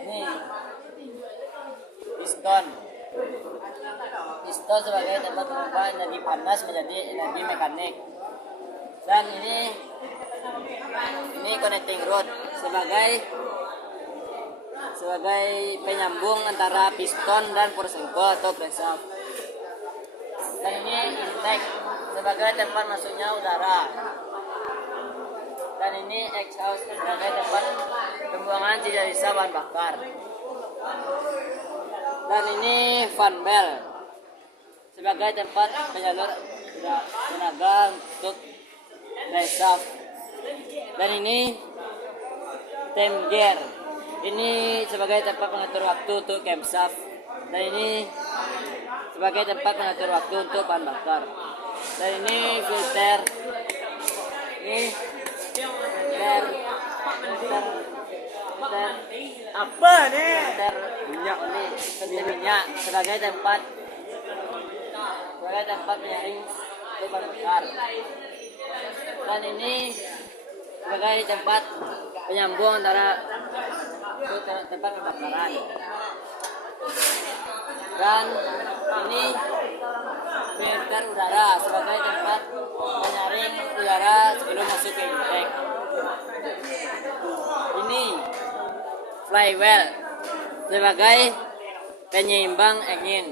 Ini piston. Piston sebagai tempat mengubah energi panas menjadi energi mekanik. Dan ini connecting rod sebagai penyambung antara piston dan persengkel atau crankshaft. Dan ini intake sebagai tempat masuknya udara. Dan ini exhaust sebagai tempat pembuangan sisa-sisa bahan bakar. Dan ini fan bell sebagai tempat penyalur tenaga untuk crankshaft. Dan ini time gear, ini sebagai tempat pengatur waktu untuk camshaft. Dan ini sebagai tempat pengatur waktu untuk bahan bakar. Dan ini filter, filter Apa nih? filter minyak sebagai tempat menyaring untuk bahan bakar. Dan ini sebagai tempat penyambung antara tempat pembakaran. Dan ini filter udara sebagai tempat menyaring udara sebelum masuk ke intake. Ini flywheel sebagai penyeimbang angin.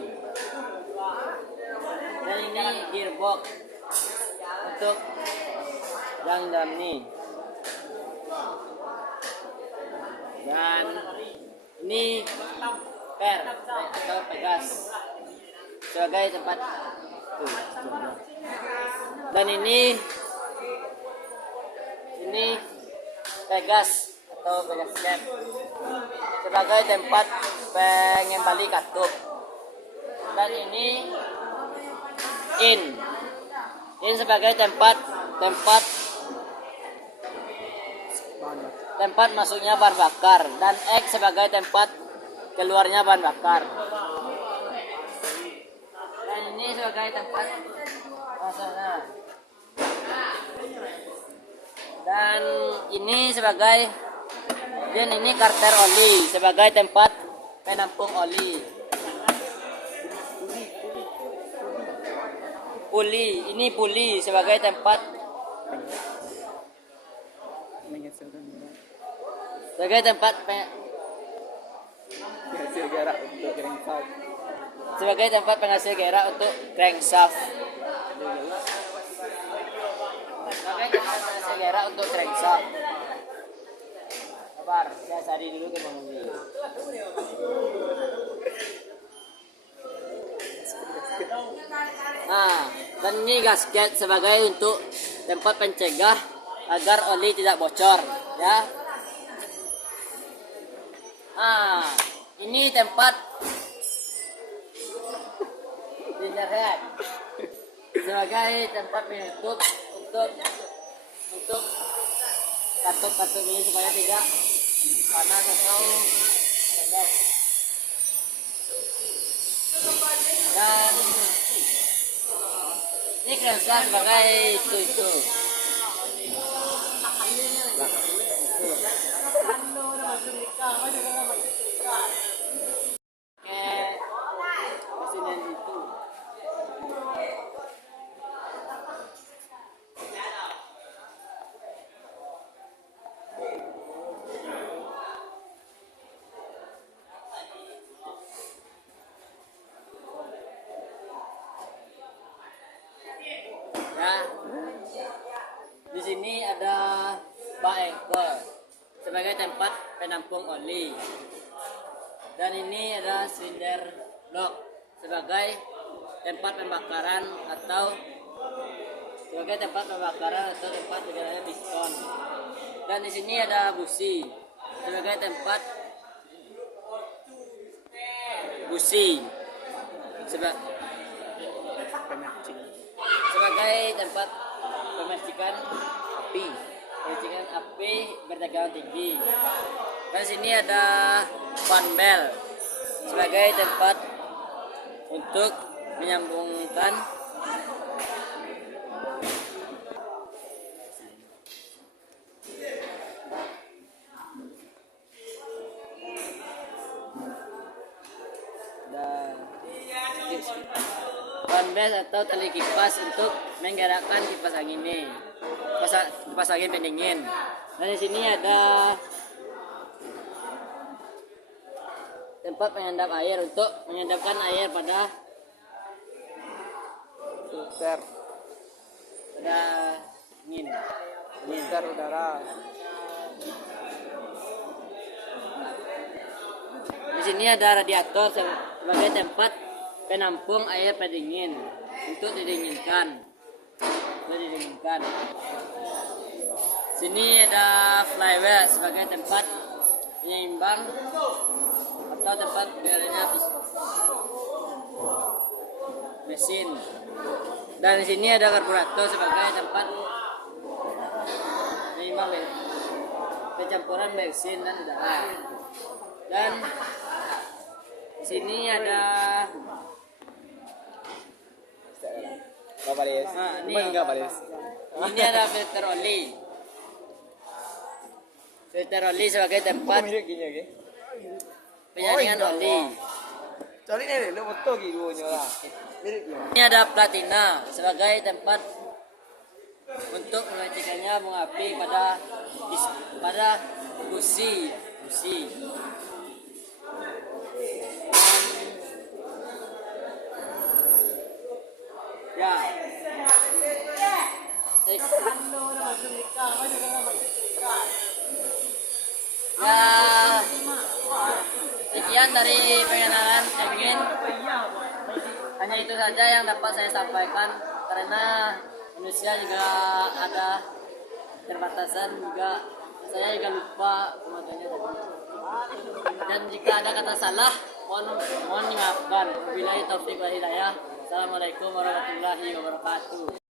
Dan ini gearbox untuk yang dalam ini. Dan ini per atau pegas sebagai tempat dan ini pegas atau pegas cap sebagai tempat pengembali katup. Dan ini in sebagai tempat masuknya bahan bakar, dan X sebagai tempat keluarnya bahan bakar. Dan ini sebagai tempat masuknya. Dan ini karter oli sebagai tempat penampung oli. Puli sebagai tempat penghasil gerak untuk crankshaft. Sabar, saya cari dulu ke Bang Umi. Nah, dan ini gasket sebagai untuk tempat pencegah agar oli tidak bocor, ya. Ini tempat dinnerhead sebagai tempat penutup untuk katup ini supaya tidak panas atau meledak. Dan ini crankshaft sebagai itu. Mesin itu. Ya, di sini ada bak engkol sebagai tempat penampung oli. Dan ini ada silinder block sebagai tempat pembakaran atau tempat berjalannya piston. Dan di sini ada busi sebagai tempat pemercikan api bertegangan tinggi. Dan sini ada fan bell sebagai tempat untuk menyambungkan bes atau tali kipas untuk menggerakkan kipas angin ini. Kipas angin pendingin. Dan di sini ada tempat penyedap air untuk menyedapkan air pada Filter. angin. Filter udara. Di sini ada radiator sebagai tempat penampung air pendingin untuk didinginkan. Sini ada flywheel sebagai tempat penyeimbang atau tempat berada mesin. Dan di sini ada karburator sebagai tempat penyeimbang pencampuran bensin dan udara. Dan di sini ada ini ada filter oli. Filter oli sebagai tempat penyaringan oli. Cari ni lu betul gitu nyola. Ini ada platina sebagai tempat untuk mengecekkannya mengapi pada busi. Ya. Ya, sekian dari pengenalan engine. Hanya itu saja yang dapat saya sampaikan karena manusia juga ada keterbatasan juga. Saya juga lupa kematiannya tadi. Dan jika ada kata salah, mohon dimaafkan. Wabillahi taufiq wal hidayah. Assalamualaikum warahmatullahi wabarakatuh.